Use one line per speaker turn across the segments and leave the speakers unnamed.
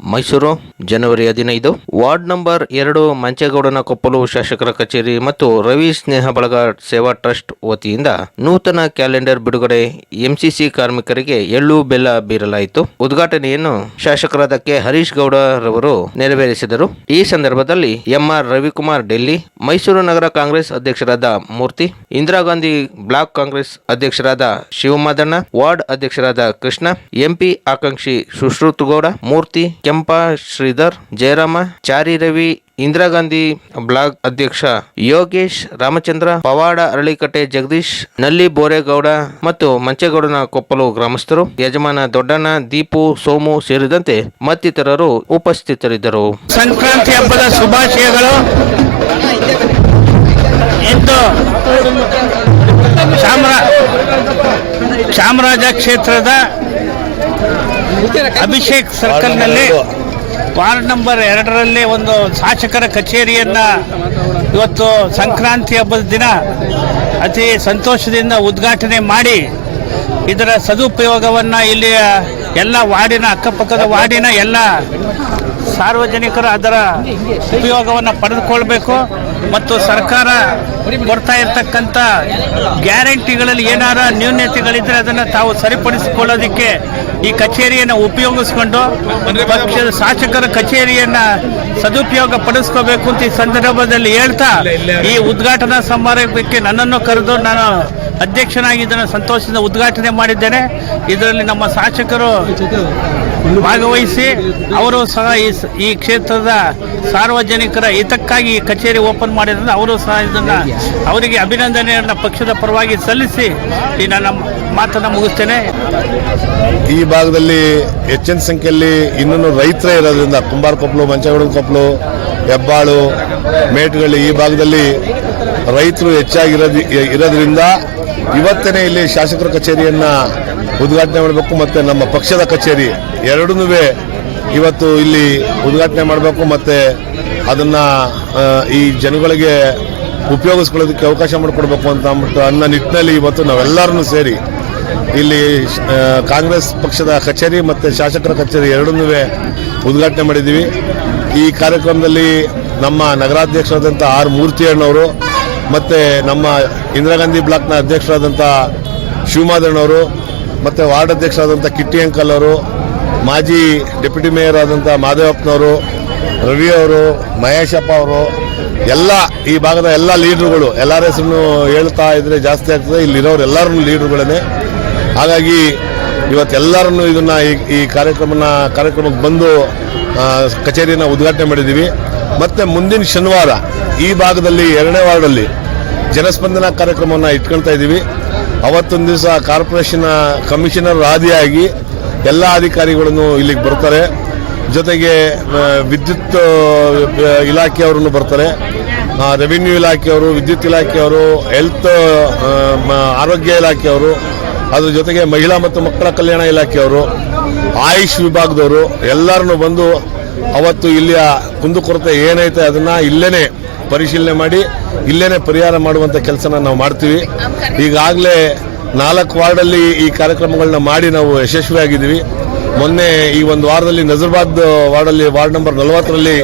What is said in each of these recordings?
ಮೈಸೂರು, ಜನವರಿ ಹದಿನೈದು. Ward number ಎರಡು, ಮಂಚೇಗೌಡನ ಕೊಪ್ಪಲು ಶಾಸಕರ ಕಚೇರಿ ಮತ್ತು ರವಿ ಸ್ನೇಹ ಬಳಗ ಸೇವಾ ಟ್ರಸ್ಟ್ ವತಿಯಿಂದ ನೂತನ ಕ್ಯಾಲೆಂಡರ್ ಬಿಡುಗಡೆ ಎಂಸಿಸಿ ಕಾರ್ಮಿಕರಿಗೆ ಎಳ್ಳು, ಬೆಲ್ಲ ಬೀರಲಾಯಿತು. ಉದ್ಘಾಟನೆಯನ್ನು ಶಾಸಕರಾದ ಕೆ. ಹರೀಶ್ ಗೌಡ ರವರು ನೆರವೇರಿಸಿದರು. ಈ ಸಂದರ್ಭದಲ್ಲಿ ಎಂಆರ್ ರವಿಕುಮಾರ್ ಡೆಲ್ಲಿ, ಮೈಸೂರು ನಗರ ಕಾಂಗ್ರೆಸ್ ಅಧ್ಯಕ್ಷರಾದ ಮೂರ್ತಿ, ಇಂದಿರಾ ಗಾಂಧಿ ಬ್ಲಾಕ್ ಕಾಂಗ್ರೆಸ್ ಅಧ್ಯಕ್ಷರಾದ ಶಿವಮಾದಣ್ಣ, ವಾರ್ಡ್ ಅಧ್ಯಕ್ಷರಾದ ಕೃಷ್ಣ, ಎಂಪಿ ಆಕಾಂಕ್ಷಿ ಸುಶ್ರುತಗೌಡ, ಮೂರ್ತಿ ಕೆಂಪ ಶ್ರೀಧರ್, ಜಯರಾಮ, ಚಾರಿ ರವಿ, ಇಂದಿರಾ ಗಾಂಧಿ ಬ್ಲಾಕ್ ಅಧ್ಯಕ್ಷ, ಯೋಗೇಶ್ ರಾಮಚಂದ್ರ, ಪವಾಡ, ಅರಳಿಕಟ್ಟೆ ಜಗದೀಶ್, ನಲ್ಲಿ ಬೋರೇಗೌಡ ಮತ್ತು ಮಂಚೇಗೌಡನ ಕೊಪ್ಪಲು ಗ್ರಾಮಸ್ಥರು, ಯಜಮಾನ ದೊಡ್ಡಣ್ಣ, ದೀಪು, ಸೋಮು ಸೇರಿದಂತೆ ಮತ್ತಿತರರು ಉಪಸ್ಥಿತರಿದ್ದರು.
ಸಂಕ್ರಾಂತಿ ಹಬ್ಬದ ಶುಭಾಶಯಗಳು. ಚಾಮರಾಜ ಕ್ಷೇತ್ರದ ಅಭಿಷೇಕ್ ಸರ್ಕಲ್ನಲ್ಲಿ ವಾರ್ಡ್ ನಂಬರ್ ಎರಡರಲ್ಲಿ ಒಂದು ಶಾಸಕರ ಕಚೇರಿಯನ್ನು ಇವತ್ತು ಸಂಕ್ರಾಂತಿ ಹಬ್ಬದ ದಿನ ಅತಿ ಸಂತೋಷದಿಂದ ಉದ್ಘಾಟನೆ ಮಾಡಿ ಇದರ ಸದುಪಯೋಗವನ್ನು ಇಲ್ಲಿಯ ಎಲ್ಲ ವಾರ್ಡಿನ ಅಕ್ಕಪಕ್ಕದ ವಾರ್ಡಿನ ಎಲ್ಲ ಸಾರ್ವಜನಿಕರು ಅದರ ಉಪಯೋಗವನ್ನು ಪಡೆದುಕೊಳ್ಬೇಕು. ಮತ್ತು ಸರ್ಕಾರ ಕೊಡ್ತಾ ಇರತಕ್ಕಂಥ ಗ್ಯಾರಂಟಿಗಳಲ್ಲಿ ಏನಾರ ನ್ಯೂನ್ಯತೆಗಳಿದ್ರೆ ಅದನ್ನು ತಾವು ಸರಿಪಡಿಸಿಕೊಳ್ಳೋದಕ್ಕೆ ಈ ಕಚೇರಿಯನ್ನು ಉಪಯೋಗಿಸ್ಕೊಂಡು ಪಕ್ಷದ ಶಾಸಕರ ಕಚೇರಿಯನ್ನು ಸದುಪಯೋಗ ಪಡಿಸ್ಕೋಬೇಕು ಅಂತ ಈ ಸಂದರ್ಭದಲ್ಲಿ ಹೇಳ್ತಾ ಈ ಉದ್ಘಾಟನಾ ಸಮಾರಂಭಕ್ಕೆ ನನ್ನನ್ನು ಕರೆದು ನಾನು ಅಧ್ಯಕ್ಷನಾಗಿ ಇದನ್ನು ಸಂತೋಷದಿಂದ ಉದ್ಘಾಟನೆ ಮಾಡಿದ್ದೇನೆ. ಇದರಲ್ಲಿ ನಮ್ಮ ಶಾಸಕರು ಭಾಗವಹಿಸಿ ಅವರು ಸಹ ಈ ಕ್ಷೇತ್ರದ ಸಾರ್ವಜನಿಕರ ಹಿತಕ್ಕಾಗಿ ಈ ಕಚೇರಿ ಓಪನ್ ಮಾಡಿದ್ರಿಂದ ಅವರು ಸಹ ಇದನ್ನು ಅವರಿಗೆ ಅಭಿನಂದನೆಯನ್ನು ಪಕ್ಷದ ಪರವಾಗಿ ಸಲ್ಲಿಸಿ ಈ ನನ್ನ ಮಾತನ್ನು ಮುಗಿಸ್ತೇನೆ.
ಈ ಭಾಗದಲ್ಲಿ ಹೆಚ್ಚಿನ ಸಂಖ್ಯೆಯಲ್ಲಿ ಇನ್ನೂ ರೈತರೇ ಇರೋದ್ರಿಂದ ಕುಂಬಾರ ಕೊಪ್ಪಲು ಮಂಚಗಡ ಕೊಪ್ಪಲು ಹೆಬ್ಬಾಳು ಮೇಟ್ಗಳು ಈ ಭಾಗದಲ್ಲಿ ರೈತರು ಹೆಚ್ಚಾಗಿರೋದು, ಇರೋದ್ರಿಂದ ಇವತ್ತೇ ಇಲ್ಲಿ ಶಾಸಕರ ಕಚೇರಿಯನ್ನ ಉದ್ಘಾಟನೆ ಮಾಡಬೇಕು ಮತ್ತೆ ನಮ್ಮ ಪಕ್ಷದ ಕಚೇರಿ ಎರಡೂ ಇವತ್ತು ಇಲ್ಲಿ ಉದ್ಘಾಟನೆ ಮಾಡಬೇಕು ಮತ್ತೆ ಅದನ್ನ ಈ ಜನಗಳಿಗೆ ಉಪಯೋಗಿಸ್ಕೊಳ್ಳೋದಕ್ಕೆ ಅವಕಾಶ ಮಾಡಿಕೊಡ್ಬೇಕು ಅಂತ ಅಂದ್ಬಿಟ್ಟು ಅನ್ನೋ ನಿಟ್ಟಿನಲ್ಲಿ ಇವತ್ತು ನಾವೆಲ್ಲರೂ ಸೇರಿ ಇಲ್ಲಿ ಕಾಂಗ್ರೆಸ್ ಪಕ್ಷದ ಕಚೇರಿ ಮತ್ತು ಶಾಸಕರ ಕಚೇರಿ ಎರಡೂ ಉದ್ಘಾಟನೆ ಮಾಡಿದ್ದೀವಿ. ಈ ಕಾರ್ಯಕ್ರಮದಲ್ಲಿ ನಮ್ಮ ನಗರಾಧ್ಯಕ್ಷರಾದಂಥ ಆರ್ ಮೂರ್ತಿಯಣ್ಣವರು ಮತ್ತು ನಮ್ಮ ಇಂದಿರಾ ಗಾಂಧಿ ಬ್ಲಾಕ್ನ ಅಧ್ಯಕ್ಷರಾದಂಥ ಶಿವಮಾದಣ್ಣವರು ಮತ್ತು ವಾರ್ಡ್ ಅಧ್ಯಕ್ಷರಾದಂಥ ಕಿಟ್ಟಿ ಅಂಕಲ್ ಅವರು, ಮಾಜಿ ಡೆಪ್ಯೂಟಿ ಮೇಯರ್ ಆದಂಥ ಮಾದೇವಪ್ಪನವರು ರವಿ ಅವರು ಮಹೇಶಪ್ಪ ಅವರು, ಎಲ್ಲ ಈ ಭಾಗದ ಎಲ್ಲ ಲೀಡ್ರುಗಳು ಎಲ್ಲರ ಹೆಸರನ್ನು ಹೇಳ್ತಾ ಇದ್ರೆ ಜಾಸ್ತಿ ಆಗ್ತದೆ, ಇಲ್ಲಿರೋರು ಎಲ್ಲರೂ ಲೀಡ್ರುಗಳೇ ಹಾಗಾಗಿ ಇವತ್ತೆಲ್ಲರನ್ನು ಇದನ್ನ ಈ- ಈ ಕಾರ್ಯಕ್ರಮನ, ಕಾರ್ಯಕ್ರಮಕ್ಕೆ ಬಂದು ಕಚೇರಿನ ಉದ್ಘಾಟನೆ ಮಾಡಿದ್ದೀವಿ. ಮತ್ತೆ ಮುಂದಿನ ಶನಿವಾರ ಈ ಭಾಗದಲ್ಲಿ ಎರಡನೇ ವಾರ್ಡಲ್ಲಿ ಜನಸ್ಪಂದನ ಕಾರ್ಯಕ್ರಮವನ್ನು ಇಟ್ಕೊಳ್ತಾ ಇದ್ದೀವಿ. ಅವತ್ತೊಂದು ದಿವಸ ಕಾರ್ಪೊರೇಷನ್ ಕಮಿಷನರ್ ಆದಿಯಾಗಿ ಎಲ್ಲ ಅಧಿಕಾರಿಗಳನ್ನು ಇಲ್ಲಿಗೆ ಬರ್ತಾರೆ. ಜೊತೆಗೆ ವಿದ್ಯುತ್ ಇಲಾಖೆಯವರನ್ನು ಬರ್ತಾರೆ. ರೆವಿನ್ಯೂ ಇಲಾಖೆಯವರು ವಿದ್ಯುತ್ ಇಲಾಖೆಯವರು ಹೆಲ್ತ್ ಆರೋಗ್ಯ ಇಲಾಖೆಯವರು ಅದ್ರ ಜೊತೆಗೆ ಮಹಿಳಾ ಮತ್ತು ಮಕ್ಕಳ ಕಲ್ಯಾಣ ಇಲಾಖೆಯವರು ಆಯುಷ್ ವಿಭಾಗದವರು ಎಲ್ಲರನ್ನು ಬಂದು ಅವತ್ತು ಇಲ್ಲಿಯ ಕುಂದುಕೊರತೆ ಏನೈತೆ ಅದನ್ನ ಇಲ್ಲೇನೆ ಪರಿಶೀಲನೆ ಮಾಡಿ, ಇಲ್ಲೇನೆ ಪರಿಹಾರ ಮಾಡುವಂತ ಕೆಲಸನ ನಾವು ಮಾಡ್ತೀವಿ. ಈಗಾಗಲೇ ನಾಲ್ಕು ವಾರ್ಡಲ್ಲಿ ಈ ಕಾರ್ಯಕ್ರಮಗಳನ್ನ ಮಾಡಿ ನಾವು ಯಶಸ್ವಿಯಾಗಿದ್ದೀವಿ. ಮೊನ್ನೆ ಈ ಒಂದು ವಾರದಲ್ಲಿ ನಜರ್ಬಾದ್ ವಾರ್ಡಲ್ಲಿ, ವಾರ್ಡ್ ನಂಬರ್ ನಲವತ್ತರಲ್ಲಿ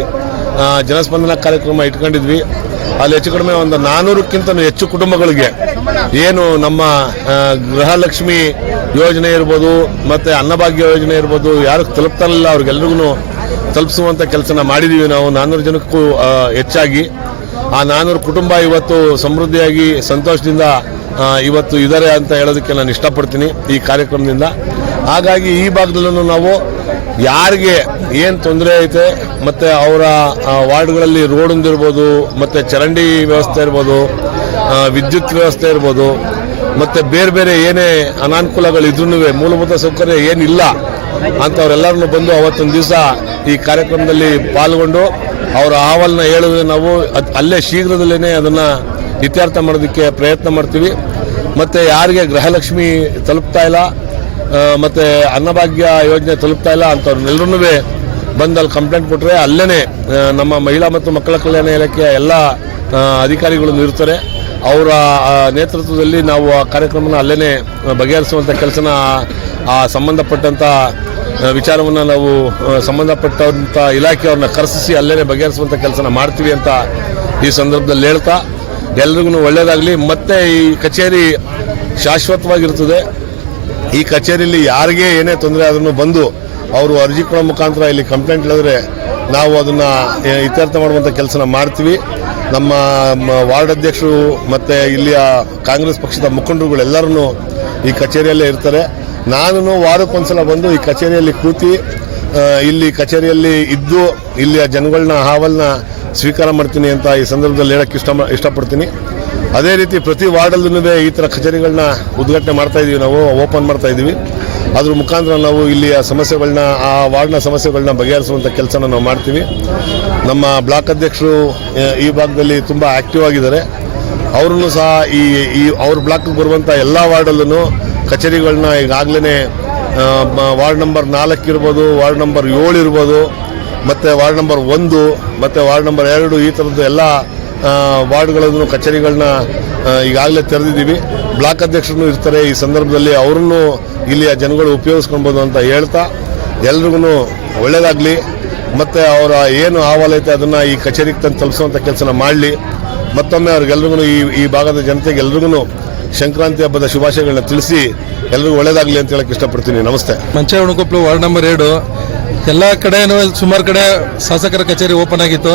ಜನಸ್ಪಂದನ ಕಾರ್ಯಕ್ರಮ ಇಟ್ಕೊಂಡಿದ್ವಿ. ಅಲ್ಲಿ ಹೆಚ್ಚು ಕಡಿಮೆ ಒಂದು ನಾನೂರಕ್ಕಿಂತ ಹೆಚ್ಚು ಕುಟುಂಬಗಳಿಗೆ ಏನು ನಮ್ಮ ಗೃಹಲಕ್ಷ್ಮಿ ಯೋಜನೆ ಇರ್ಬೋದು, ಮತ್ತೆ ಅನ್ನಭಾಗ್ಯ ಯೋಜನೆ ಇರ್ಬೋದು, ಯಾರು ತಲುಪ್ತಾರಲ್ಲ ಅವ್ರಿಗೆಲ್ರಿಗೂ ತಲುಪಿಸುವಂತ ಕೆಲಸನ ಮಾಡಿದ್ದೀವಿ ನಾವು. ನಾನ್ನೂರು ಜನಕ್ಕೂ ಹೆಚ್ಚಾಗಿ. ಆ ನಾನೂರು ಕುಟುಂಬ ಇವತ್ತು ಸಮೃದ್ಧಿಯಾಗಿ, ಸಂತೋಷದಿಂದ ಇವತ್ತು ಇದ್ದಾರೆ ಅಂತ ಹೇಳೋದಕ್ಕೆ ನಾನು ಇಷ್ಟಪಡ್ತೀನಿ ಈ ಕಾರ್ಯಕ್ರಮದಿಂದ. ಹಾಗಾಗಿ ಈ ಭಾಗದಲ್ಲೂ ನಾವು ಯಾರಿಗೆ ಏನು ತೊಂದರೆ ಐತೆ, ಮತ್ತು ಅವರ ವಾರ್ಡ್ಗಳಲ್ಲಿ ರೋಡ್ ಇರ್ಬೋದು, ಮತ್ತು ಚರಂಡಿ ವ್ಯವಸ್ಥೆ ಇರ್ಬೋದು ವಿದ್ಯುತ್ ವ್ಯವಸ್ಥೆ ಇರ್ಬೋದು, ಮತ್ತು ಬೇರೆ ಬೇರೆ ಏನೇ ಅನಾನುಕೂಲಗಳಿದ್ರೂ ಮೂಲಭೂತ ಸೌಕರ್ಯ ಏನಿಲ್ಲ ಅಂತವ್ರೆಲ್ಲರನ್ನು ಬಂದು ಅವತ್ತೊಂದು ದಿವಸ ಈ ಕಾರ್ಯಕ್ರಮದಲ್ಲಿ ಪಾಲ್ಗೊಂಡು ಅವರ ಅಹವಾಲನ್ನ ಹೇಳಿದ್ರೆ ನಾವು ಅಲ್ಲೇ ಶೀಘ್ರದಲ್ಲೇ ಅದನ್ನ ಇತ್ಯರ್ಥ ಮಾಡೋದಕ್ಕೆ ಪ್ರಯತ್ನ ಮಾಡ್ತೀವಿ. ಮತ್ತೆ ಯಾರಿಗೆ ಗೃಹಲಕ್ಷ್ಮಿ ತಲುಪ್ತಾ ಇಲ್ಲ ಮತ್ತು ಅನ್ನಭಾಗ್ಯ ಯೋಜನೆ ತಲುಪ್ತಾ ಇಲ್ಲ ಅಂತವ್ರನ್ನೆಲ್ಲರೂ ಬಂದು ಅಲ್ಲಿ ಕಂಪ್ಲೇಂಟ್ ಕೊಟ್ಟರೆ ಅಲ್ಲೇ ನಮ್ಮ ಮಹಿಳಾ ಮತ್ತು ಮಕ್ಕಳ ಕಲ್ಯಾಣ ಇಲಾಖೆಯ ಎಲ್ಲ ಅಧಿಕಾರಿಗಳು ಇರ್ತಾರೆ ಅವರ ನೇತೃತ್ವದಲ್ಲಿ ನಾವು ಆ ಕಾರ್ಯಕ್ರಮನ ಅಲ್ಲೇ ಬಗೆಹರಿಸುವಂಥ ಕೆಲಸನ ಆ, ಸಂಬಂಧಪಟ್ಟಂಥ ವಿಚಾರವನ್ನು ನಾವು ಸಂಬಂಧಪಟ್ಟಂಥ ಇಲಾಖೆಯವ್ರನ್ನ ಕರೆಸಿಸಿ ಅಲ್ಲೇ ಬಗೆಹರಿಸುವಂಥ ಕೆಲಸನ ಮಾಡ್ತೀವಿ ಅಂತ ಈ ಸಂದರ್ಭದಲ್ಲಿ ಹೇಳ್ತಾ, ಎಲ್ರಿಗೂ ಒಳ್ಳೆಯದಾಗಲಿ ಮತ್ತೆ ಈ ಕಚೇರಿ ಶಾಶ್ವತವಾಗಿರ್ತದೆ ಈ ಕಚೇರಿಯಲ್ಲಿ ಯಾರಿಗೆ ಏನೇ ತೊಂದರೆ ಆದ್ರೂ ಬಂದು ಅವರು ಅರ್ಜಿ ಕೊಡೋ ಮುಖಾಂತರ ಇಲ್ಲಿ ಕಂಪ್ಲೇಂಟ್ ಹೇಳಿದ್ರೆ ನಾವು ಅದನ್ನು ಇತ್ಯರ್ಥ ಮಾಡುವಂಥ ಕೆಲಸನ ಮಾಡ್ತೀವಿ. ನಮ್ಮ ವಾರ್ಡ್ ಅಧ್ಯಕ್ಷರು ಮತ್ತು ಇಲ್ಲಿಯ ಕಾಂಗ್ರೆಸ್ ಪಕ್ಷದ ಮುಖಂಡರುಗಳೆಲ್ಲರೂ ಈ ಕಚೇರಿಯಲ್ಲೇ ಇರ್ತಾರೆ. ನಾನು ವಾರಕ್ಕೊಂದ್ಸಲ ಬಂದು ಈ ಕಚೇರಿಯಲ್ಲಿ ಕೂತಿ ಇಲ್ಲಿ ಕಚೇರಿಯಲ್ಲಿ ಇದ್ದು, ಇಲ್ಲಿಯ ಜನಗಳನ್ನ ಹಾವಲ್ನ ಸ್ವೀಕಾರ ಮಾಡ್ತೀನಿ ಅಂತ ಈ ಸಂದರ್ಭದಲ್ಲಿ ಹೇಳಕ್ಕೆ ಇಷ್ಟ ಇಷ್ಟಪಡ್ತೀನಿ. ಅದೇ ರೀತಿ ಪ್ರತಿ ವಾರ್ಡಲ್ಲೂ ಈ ಥರ ಕಚೇರಿಗಳನ್ನ ಉದ್ಘಾಟನೆ ಮಾಡ್ತಾ ಇದ್ದೀವಿ ನಾವು, ಓಪನ್ ಮಾಡ್ತಾ ಇದ್ದೀವಿ ಅದ್ರ ಮುಖಾಂತರ ನಾವು ಇಲ್ಲಿಯ ಸಮಸ್ಯೆಗಳನ್ನ ಆ ವಾರ್ಡ್ನ ಸಮಸ್ಯೆಗಳನ್ನ ಬಗೆಹರಿಸುವಂಥ ಕೆಲಸನ ನಾವು ಮಾಡ್ತೀವಿ. ನಮ್ಮ ಬ್ಲಾಕ್ ಅಧ್ಯಕ್ಷರು ಈ ಭಾಗದಲ್ಲಿ ತುಂಬ ಆಕ್ಟಿವ್ ಆಗಿದ್ದಾರೆ. ಅವ್ರೂ ಸಹ ಈ ಈ, ಅವ್ರ ಬ್ಲಾಕ್ಗೆ ಬರುವಂಥ ಎಲ್ಲ ವಾರ್ಡಲ್ಲೂ ಕಚೇರಿಗಳನ್ನ ಈಗಾಗಲೇ ವಾರ್ಡ್ ನಂಬರ್ ನಾಲ್ಕು ಇರ್ಬೋದು, ವಾರ್ಡ್ ನಂಬರ್ ಏಳು ಇರ್ಬೋದು, ಮತ್ತು ವಾರ್ಡ್ ನಂಬರ್ ಒಂದು, ಮತ್ತು ವಾರ್ಡ್ ನಂಬರ್ ಎರಡು ಈ ಥರದ್ದು ಎಲ್ಲ ವಾರ್ಡ್ಗಳನ್ನು ಕಚೇರಿಗಳನ್ನ ಈಗಾಗಲೇ ತೆರೆದಿದ್ದೀವಿ. ಬ್ಲಾಕ್ ಅಧ್ಯಕ್ಷರು ಇರ್ತಾರೆ ಈ ಸಂದರ್ಭದಲ್ಲಿ ಅವರನ್ನು ಇಲ್ಲಿಯ ಜನಗಳು ಉಪಯೋಗಿಸ್ಕೊಳ್ಬೋದು ಅಂತ ಹೇಳ್ತಾ ಎಲ್ರಿಗೂ ಒಳ್ಳೆಯದಾಗಲಿ ಮತ್ತು ಅವರ ಏನು ಅಹವಾಲು ಐತೆ ಅದನ್ನು ಈ ಕಚೇರಿಗೆ ತಂದು ತಲುಪಿಸುವಂಥ ಕೆಲಸನ ಮಾಡಲಿ. ಮತ್ತೊಮ್ಮೆ ಅವ್ರಿಗೆಲ್ರಿಗೂ ಈ ಈ ಭಾಗದ ಜನತೆಗೆ ಎಲ್ರಿಗೂ ಸಂಕ್ರಾಂತಿ ಹಬ್ಬದ ಶುಭಾಶಯಗಳನ್ನ ತಿಳಿಸಿ ಎಲ್ಲರಿಗೂ ಒಳ್ಳೆಯದಾಗಲಿ ಅಂತ ಹೇಳಕ್ಕೆ ಇಷ್ಟಪಡ್ತೀನಿ. ನಮಸ್ತೆ.
ಮಂಚೇವಣಕೊಪ್ಪಲು ವಾರ್ಡ್ ನಂಬರ್ ಎರಡು. ಎಲ್ಲ ಕಡೆನೂ ಸುಮಾರು ಕಡೆ ಶಾಸಕರ ಕಚೇರಿ ಓಪನ್ ಆಗಿತ್ತು.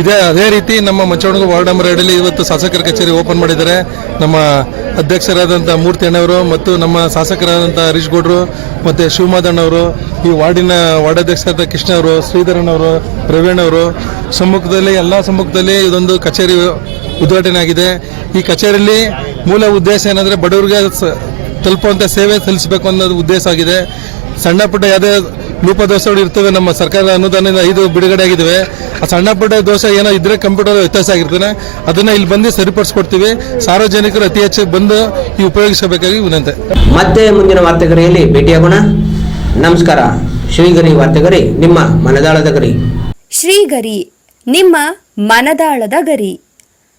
ಇದೇ, ಅದೇ ರೀತಿ ನಮ್ಮ ಮಂಚವಣಗು ವಾರ್ಡ್ ನಂಬರ್ ಎರಡಲ್ಲಿ ಇವತ್ತು ಶಾಸಕರ ಕಚೇರಿ ಓಪನ್ ಮಾಡಿದ್ದಾರೆ. ನಮ್ಮ ಅಧ್ಯಕ್ಷರಾದಂಥ ಮೂರ್ತಿ ಅಣ್ಣವರು ಮತ್ತು ನಮ್ಮ ಶಾಸಕರಾದಂಥ ಹರೀಶ್ ಗೌಡ್ರು ಮತ್ತು ಶಿವಮಾದಣ್ಣವರು ಈ ವಾರ್ಡಿನ ವಾರ್ಡಾಧ್ಯಕ್ಷರಾದ ಕೃಷ್ಣ ಅವರು ಶ್ರೀಧರಣ್ಣವರು ಪ್ರವೀಣ್ ಅವರು, ಸಮ್ಮುಖದಲ್ಲಿ, ಎಲ್ಲ ಸಮ್ಮುಖದಲ್ಲಿ ಇದೊಂದು ಕಚೇರಿ ಉದ್ಘಾಟನೆ ಆಗಿದೆ ಈ ಕಚೇರಿಯಲ್ಲಿ ಮೂಲ ಉದ್ದೇಶ ಏನಂದ್ರೆ ಬಡವರಿಗೆ ಸ- ತಲುಪುವಂಥ ಸೇವೆ ಸಲ್ಲಿಸಬೇಕು ಅನ್ನೋದು ಉದ್ದೇಶ ಆಗಿದೆ. ಸಣ್ಣ ಪುಟ್ಟ ಯಾವುದೇ ಲೋಪದೋಷಗಳು ಇರ್ತವೆ ನಮ್ಮ ಸರ್ಕಾರದ ಅನುದಾನದಿಂದ ಐದು ಬಿಡುಗಡೆ ಆಗಿದ್ದಾವೆ. ಆ ಸಣ್ಣ ಪುಟ್ಟ ದೋಷ ಏನೋ ಇದ್ರೆ ಕಂಪ್ಯೂಟರ್ ವ್ಯತ್ಯಾಸ ಆಗಿರ್ತಾನೆ ಅದನ್ನ ಇಲ್ಲಿ ಬಂದು ಸರಿಪಡಿಸ್ಕೊಡ್ತೀವಿ. ಸಾರ್ವಜನಿಕರು ಅತಿ ಹೆಚ್ಚು ಬಂದು ಈ ಉಪಯೋಗಿಸಬೇಕಾಗಿ ವಿನಂತಿ.
ಮತ್ತೆ ಮುಂದಿನ ವಾರ್ತೆಗರಿಯಲ್ಲಿ ಭೇಟಿಯಾಗೋಣ. ನಮಸ್ಕಾರ. ಶ್ರೀಗರಿ ವಾರ್ತೆಗರಿ ನಿಮ್ಮ ಮನದಾಳದ ಗರಿ.
ಶ್ರೀಗರಿ ನಿಮ್ಮ ಮನದಾಳದ ಗರಿ.